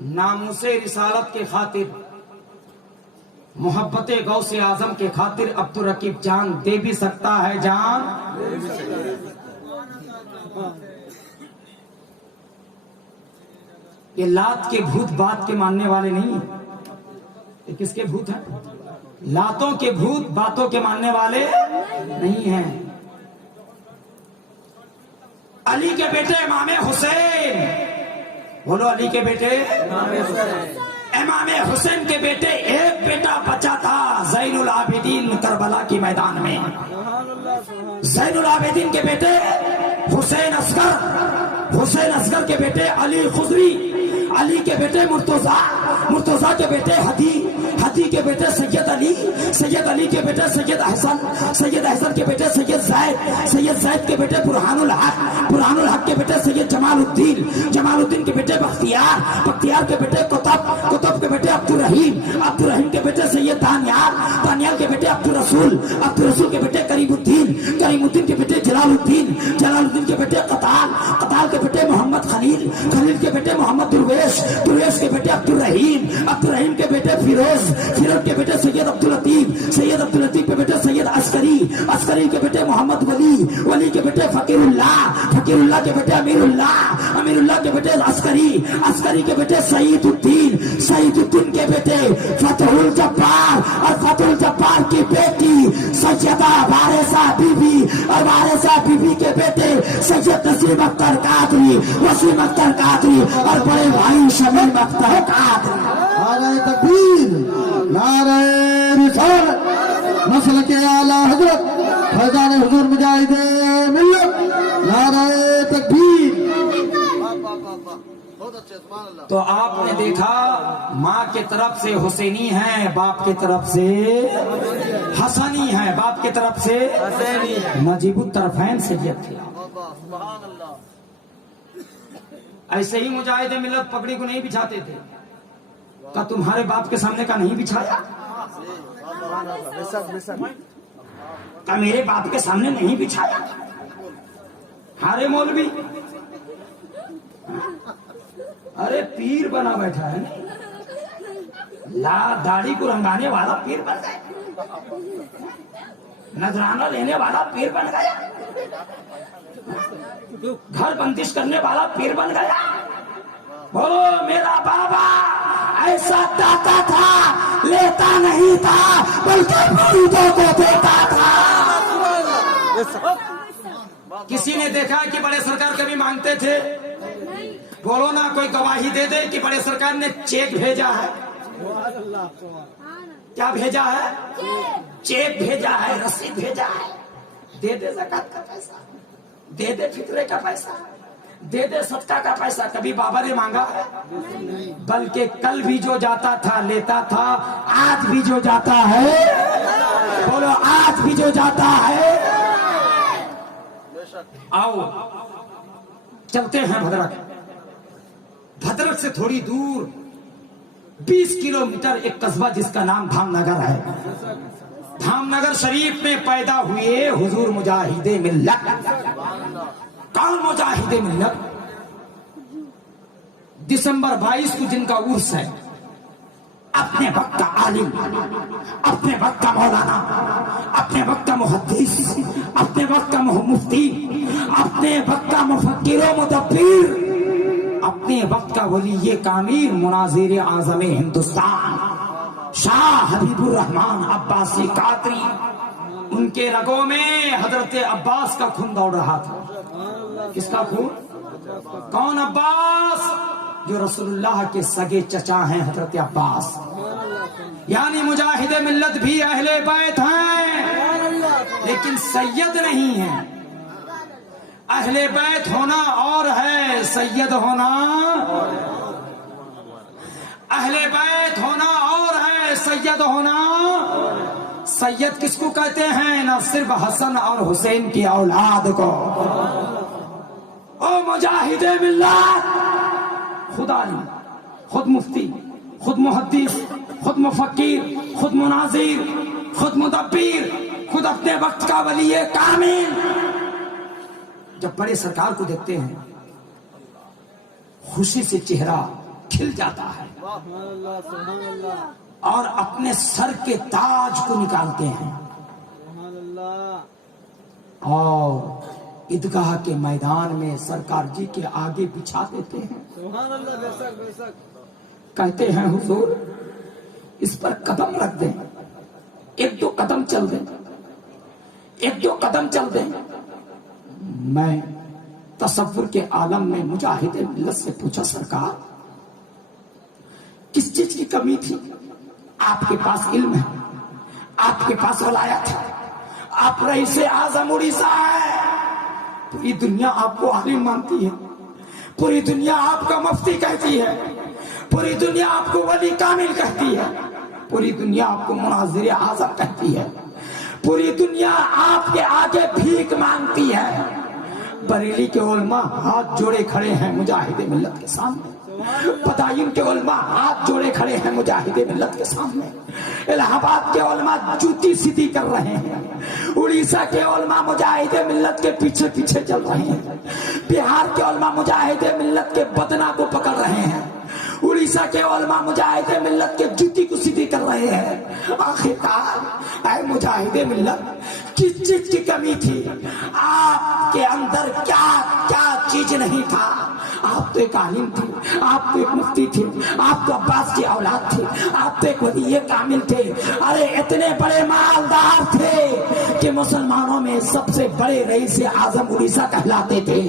ناموس رسالت کے خاطر، محبت غوث اعظم کے خاطر عبدالرقیب جان دے بھی سکتا ہے جان. یہ لات کے بھوت بات کے ماننے والے نہیں ہیں. یہ کس کے بھوت ہیں؟ لاتوں کے بھوت باتوں کے ماننے والے نہیں ہیں. علی کے بیٹے امام حسین، بولو علی کے بیٹے امام حسین کے بیٹے ایک بیٹا بچا تھا زین العابدین کربلا کے میدان میں. زین العابدین کے بیٹے حسین اصغر کے بیٹے علی خضری، علی کے بیٹے مرتضی کے بیٹے ہدی کے بیٹے سید علی کے بیٹے سید حسن کے بیٹے سید زید کے بیٹے برہان الحق کے بیٹے سید جمال الدین کے بیٹے بختیار کے بیٹے قطب کے بیٹے عبدالرحیم کے بیٹے سید دانیال کے بیٹے عبدالرسول کے بیٹے کریم الدین کے بیٹے جلال الدین کے بیٹے قتال کے بیٹے محمد خلیل کے بیٹے محمد درویش کے بیٹے عبدالرحیم کے بیٹے فیروز کے بیٹے سید عبداللطیف کے بیٹے سید عسکری کے بیٹے محمد ولی کے بیٹے فقیر اللہ کے بیٹے امیر اللہ کے بیٹے عسکری کے بیٹے سعید الدین کے بیٹے فتح الجبار کی بیٹی سیدہ وارثہ بی بی اور وارثہ بی بی کے بیٹے سید نسیم اختر قادری، وسیم اختر قادری اور بڑے بھائی شمیم اختر قادری. نعرہ تکبیر، نعرہ رسالت، مسلک اعلی حضرت فیضان حضور مجاہد ملت، نعرہ تکبیر. تو آپ نے دیکھا ماں کے طرف سے حسینی ہیں، باپ کے طرف سے حسنی ہیں، باپ کے طرف سے نجیب الطرفین سید تھے. ایسے ہی مجاہد ملت پگڑی کو نہیں بچھاتے تھے. کیا تمہارے باپ کے سامنے کا نہیں بچھایا؟ کیا میرے باپ کے سامنے نہیں بچھایا؟ ہارے مولوی ارے پیر بنا بیٹھا ہے، داڑھی کو رنگانے والا پیر بن گیا، نذرانہ لینے والا پیر بن گیا، گھر بندش کرنے والا پیر بن گیا. بولو میرا بابا ایسا داتا تھا، لیتا نہیں تھا بلکہ مریدوں کو دیتا تھا. کسی نے دیکھا کہ بڑے سرکار کبھی مانگتے تھے؟ بولو نا کوئی گواہی دے دے کہ بڑے سرکار نے چیک بھیجا ہے. کیا بھیجا ہے؟ چیک بھیجا ہے، رسید بھیجا ہے. دے دے زکات کا پیسہ، دے دے فطرے کا پیسہ، دے دے صدقہ کا پیسہ. کبھی بابا نے مانگا ہے؟ بلکہ کل بھی جو جاتا تھا لیتا تھا، آج بھی جو جاتا ہے، بولو آج بھی جو جاتا ہے. آؤ چلتے ہیں بھدرک سے تھوڑی دور 20 کلومیٹر ایک قصبہ جس کا نام دھام نگر ہے. دھام نگر شریف میں پیدا ہوئے حضور مجاہد ملت. کون مجاہد ملت؟ دسمبر 22 کو جن کا عرس ہے، اپنے وقت کا عالم، اپنے وقت کا مولانا، اپنے وقت کا محدث، اپنے وقت کا مفتی، اپنے وقت کا مفکر و مدبر، اپنے وقت کا ولی کامل مناظر اعظم ہندوستان شاہ حبیب الرحمان عباسی قادری. ان کے رگوں میں حضرت عباس کا خون دوڑ رہا تھا. کس کا خون؟ کون عباس؟ جو رسول اللہ کے سگے چچا ہیں حضرت عباس. یعنی مجاہد ملت بھی اہل بیت ہیں لیکن سید نہیں ہیں. اہل بیت ہونا اور ہے، سید ہونا، اہل بیت ہونا اور ہے، سید ہونا. سید کس کو کہتے ہیں؟ نہ صرف حسن اور حسین کی اولاد کو. او مجاہد ملت، خود عالم، خود مفتی، خود محدث، خود مفکر، خود مناظر، خود مدبر، خود اپنے وقت کا ولی کامل. جب بڑے سرکار کو دیکھتے ہیں خوشی سے چہرہ کھل جاتا ہے اور اپنے سر کے تاج کو نکالتے ہیں اور عیدگاہ کے میدان میں سرکار جی کے آگے بچھا دیتے ہیں. کہتے ہیں حضور اس پر قدم رکھ دیں, ایک دو قدم چل دیں, ایک دو قدم چل دیں. میں تصور کے عالم میں مجاہد ملت سے پوچھا سرکار کس چیز کی کمی تھی؟ آپ کے پاس علم ہے, آپ کے پاس ولایت ہے, آپ رئیس اعظم اڑیسہ ہے, پوری دنیا آپ کو عالم مانتی ہے, پوری دنیا آپ کا مفتی کہتی ہے, پوری دنیا آپ کو ولی کامل کہتی ہے, پوری دنیا آپ کو مناظر اعظم کہتی ہے, پوری دنیا آپ کے آگے بھیک مانگتی ہے. بریلی کے علماء ہاتھ جوڑے کھڑے ہیں مجاہد ملت کے سامنے, بدائن کے علماء ہاتھ جوڑے کھڑے ہیں مجاہد ملت کے سامنے, الہ آباد کے علماء جوتی سیدھی کر رہے ہیں, اڑیسہ کے علماء مجاہد ملت کے پیچھے پیچھے چل رہے ہیں, بہار کے علماء مجاہد ملت کے بدنہ کو پکڑ رہے ہیں, اڑیسہ کے علماء مجاہد ملت کے جوتی کو سیدھی کر رہے ہیں. آخرکار اے مجاہد ملت کس چیز کی کمی تھی؟ آپ کے اندر کیا کیا چیز نہیں تھا؟ آپ تو ایک عالم تھے, آپ تو ایک مفتی تھے, آپ تو عباس کی اولاد تھے, آپ تو ایک ولی کامل تھے. ارے اتنے بڑے مالدار تھے کہ مسلمانوں میں سب سے بڑے رئیس اعظم اڑیسہ کہلاتے تھے.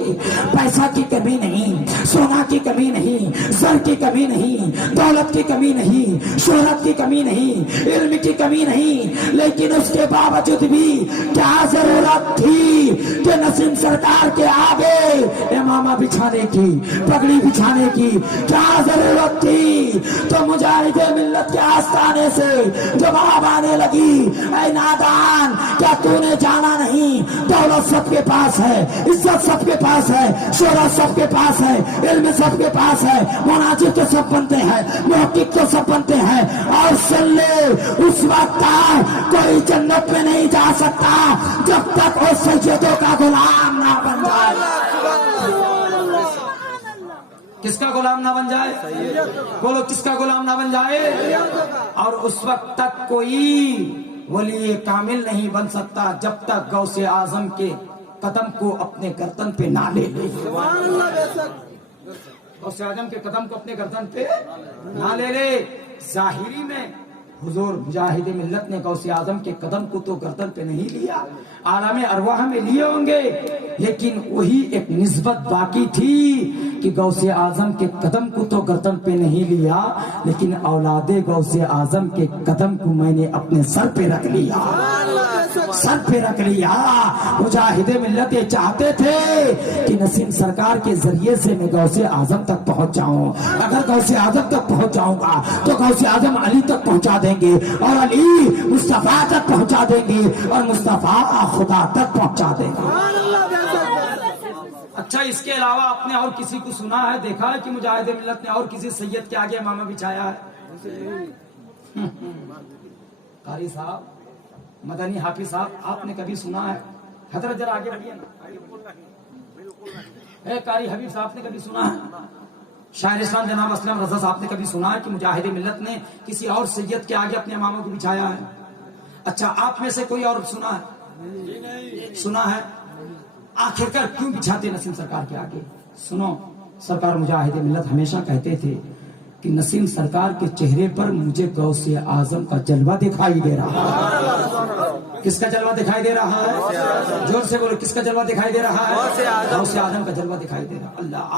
پیسہ کی کمی نہیں, سونا کی کمی نہیں, زر کی کمی نہیں, دولت کی کمی نہیں, شہرت کی کمی نہیں, علم کی کمی نہیں, لیکن اس کے باوجود بھی کیا ضرورت تھی کہ نسیم سرکار کے آگے امامہ بچھانے کی, پگڑی بچھانے کی کیا ضرورت تھی؟ تو مجاہد ملت کے آستانے سے جواب آنے لگی, اے نادان کیا تو نے جانا نہیں دولت سب کے پاس ہے, عزت سب کے پاس ہے, شہرت سب کے پاس ہے, علم سب کے پاس ہے, مناظر تو سب بنتے ہیں, محقق تو سب بنتے ہیں, اور سن لے اس وقت کوئی جنت میں نہیں جا سکتا جب تک وہ سیدوں کا غلام نہ بن جائے. کس کا غلام نہ بن جائے؟ بولو کس کا غلام نہ بن جائے؟ اور اس وقت تک کوئی ولی کامل نہیں بن سکتا جب تک غوث اعظم کے قدم کو اپنے گردن پہ نہ لے لے. غوث اعظم کے قدم کو اپنے گردن پہ نہ لے لے. ظاہری میں حضور مجاہد ملت نے غوث اعظم کے قدم کو تو گردن پہ نہیں لیا, عالم ارواح میں لیے ہوں گے, لیکن وہی ایک نسبت باقی تھی کہ غوث اعظم کے قدم کو تو گردن پہ نہیں لیا, لیکن اولاد غوث اعظم کے قدم کو میں نے اپنے سر پہ رکھ لیا, سر پہ رکھ لیا. مجاہد ملت یہ چاہتے تھے کہ نسیم سرکار کے ذریعے سے میں غوث اعظم تک پہنچ جاؤں. اگر غوث اعظم تک پہنچ جاؤں گا تو غوث اعظم علی تک پہنچا دیں گے, اور علی مصطفیٰ تک پہنچا دیں گے, اور مصطفیٰ خدا تک پہنچا دیں گے. اچھا, اس کے علاوہ آپ نے اور کسی کو سنا ہے, دیکھا ہے کہ مجاہد ملت نے اور کسی سید کے آگے امامہ بچھایا ہے؟ قاری صاحب, مدنی حافظ صاحب, آپ نے کبھی سنا ہے؟ حضرت ذرا آگے بڑھیے نا. اے قاری حبیب صاحب نے کبھی سنا ہے؟ شاعر اسلام جناب اسلم رضا صاحب نے کبھی سنا ہے کہ مجاہد ملت نے کسی اور سید کے آگے اپنے اماموں کو بچھایا ہے؟ اچھا, آپ میں سے کوئی اور سنا ہے؟ سنا ہے. آخرکار کیوں بچھاتے نسیم سرکار کے آگے؟ سنو, سرکار مجاہد ملت ہمیشہ کہتے تھے کہ نسیم سرکار کے چہرے پر مجھے غوث اعظم کا جلوہ دکھائی دے رہا ہے. کس کا جلوہ دکھائی دے رہا ہے؟ زور سے بولو, کس کا جلوہ دکھائی دے رہا ہے؟ غوث اعظم کا جلوہ دکھائی دے رہا. اللہ